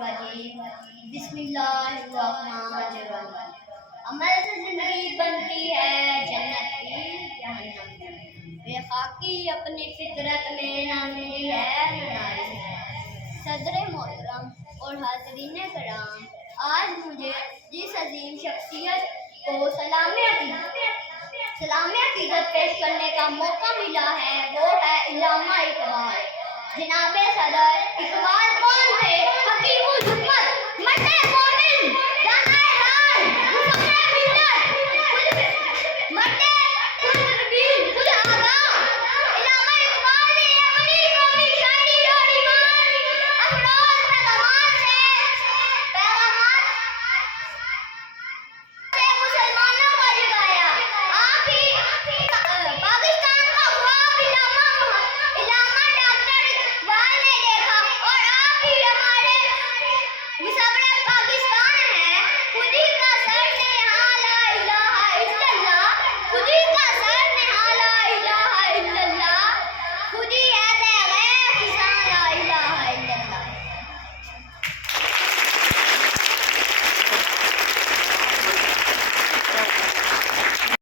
रजीम बिस्मिल्लाहिर्रहमानिर्रहीम। अमल से जिंदगी बनती है जन्नत की जहन्नम की। बेखाकी अपनी फितरत में ना मिली है न नारी है। सदर मोहतरम और हाज़रीन कराम, आज मुझे जिस अजीम शख्सियत को सलामी अकीदत पेश करने का मौका मिला है वो है इल्लामा इकबाल। जनाबे सदर, इकबाल कौन थे?